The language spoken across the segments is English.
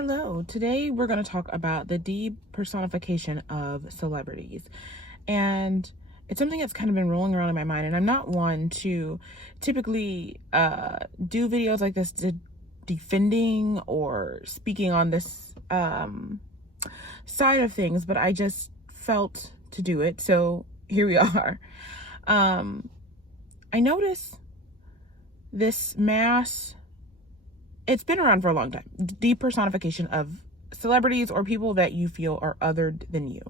Hello, today we're going to talk about the depersonification of celebrities. And it's something that's kind of been rolling around in my mind. And I'm not one to typically do videos like this to defending or speaking on this side of things, but I just felt to do it. So here we are. I notice this mass. It's been around for a long time. Depersonification of celebrities or people that you feel are othered than you.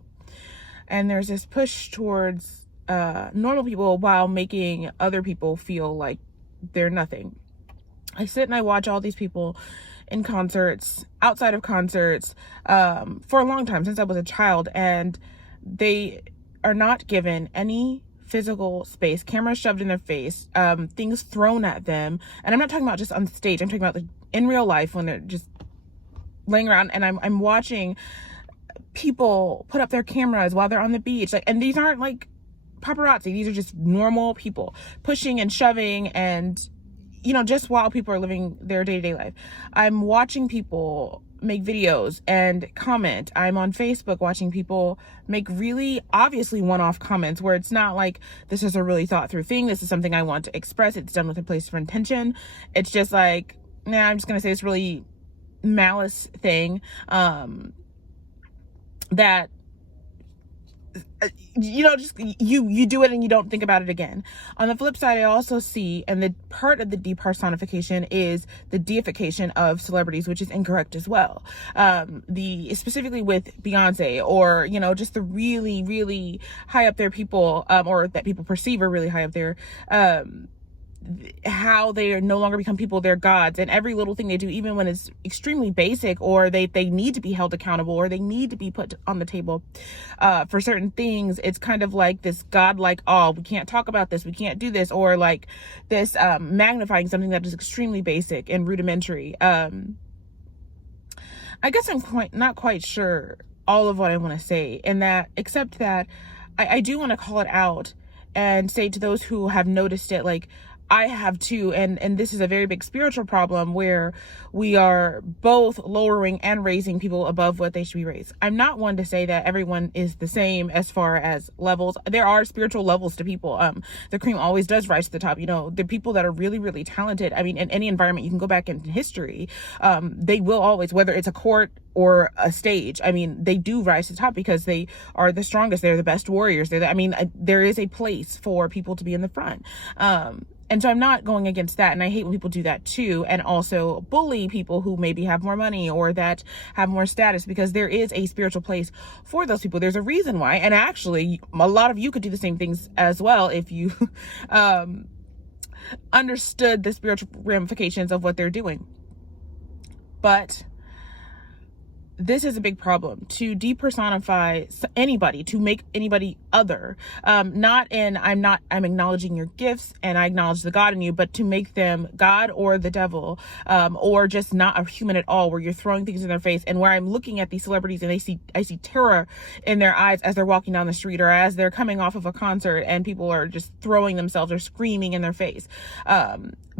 And there's this push towards normal people while making other people feel like they're nothing. I sit and I watch all these people in concerts, outside of concerts, for a long time, since I was a child, and they are not given any physical space, cameras shoved in their face, things thrown at them. And I'm not talking about just on stage. I'm talking about in real life when they're just laying around, and I'm watching people put up their cameras while they're on the beach. And these aren't like paparazzi. These are just normal people pushing and shoving and, just while people are living their day-to-day life. I'm watching people make videos and comment. I'm on Facebook watching people make really obviously one-off comments where it's not like, this is a really thought through thing. This is something I want to express. It's done with a place for intention. It's just like, I'm just going to say this really malice thing, that, just you do it and you don't think about it again. On the flip side, I also see, and the part of the depersonification is the deification of celebrities, which is incorrect as well. Specifically with Beyonce, or just the really, really high up there people, or that people perceive are really high up there, how they are no longer become people, they're gods, and every little thing they do, even when it's extremely basic, or they need to be held accountable, or they need to be put on the table for certain things, it's kind of like this godlike, oh, we can't talk about this, we can't do this, or like this magnifying something that is extremely basic and rudimentary. I guess I'm not quite sure all of what I want to say, and that, except that I do want to call it out and say to those who have noticed it, like, I have too, and this is a very big spiritual problem where we are both lowering and raising people above what they should be raised. I'm not one to say that everyone is the same as far as levels. There are spiritual levels to people. The cream always does rise to the top. The people that are really, really talented, I mean, in any environment, you can go back in history, they will always, whether it's a court or a stage, I mean, they do rise to the top because they are the strongest. They're the best warriors. There is a place for people to be in the front. And so I'm not going against that. And I hate when people do that too. And also bully people who maybe have more money or that have more status, because there is a spiritual place for those people. There's a reason why. And actually, a lot of you could do the same things as well if you understood the spiritual ramifications of what they're doing. But this is a big problem, to depersonify anybody, to make anybody other, I'm acknowledging your gifts and I acknowledge the God in you, but to make them God or the devil, or just not a human at all, where you're throwing things in their face, and where I'm looking at these celebrities and I see terror in their eyes as they're walking down the street, or as they're coming off of a concert and people are just throwing themselves or screaming in their face.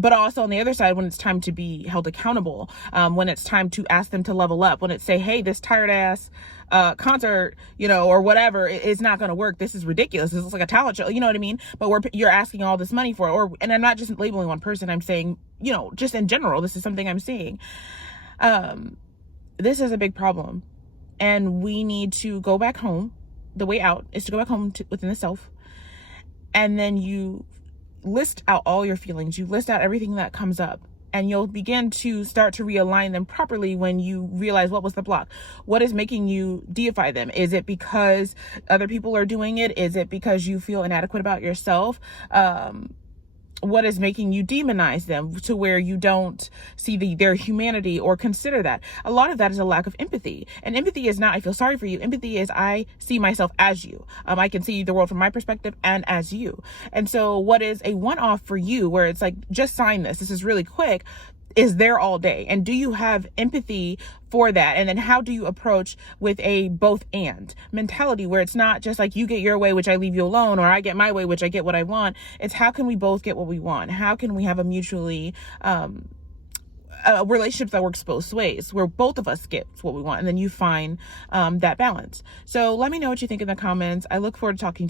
But also on the other side, when it's time to be held accountable, when it's time to ask them to level up, when it's say, hey, this tired ass concert, or whatever, it's not going to work. This is ridiculous. This is like a talent show. You know what I mean? But you're asking all this money for it. And I'm not just labeling one person. I'm saying, just in general, this is something I'm seeing. This is a big problem. And we need to go back home. The way out is to go back home within the self. And then you list out all your feelings. You list out everything that comes up, and you'll begin to start to realign them properly when you realize what was the block. What is making you deify them? Is it because other people are doing it? Is it because you feel inadequate about yourself? What is making you demonize them to where you don't see their humanity or consider that? A lot of that is a lack of empathy. And empathy is not, I feel sorry for you. Empathy is, I see myself as you. I can see the world from my perspective and as you. And so what is a one-off for you, where it's like, just sign this. This is really quick. is there all day? And do you have empathy for that? And then how do you approach with a both and mentality, where it's not just like you get your way, which I leave you alone, or I get my way, which I get what I want. It's how can we both get what we want? How can we have a mutually relationships that works both ways, where both of us get what we want, and then you find that balance. So let me know what you think in the comments. I look forward to talking to you.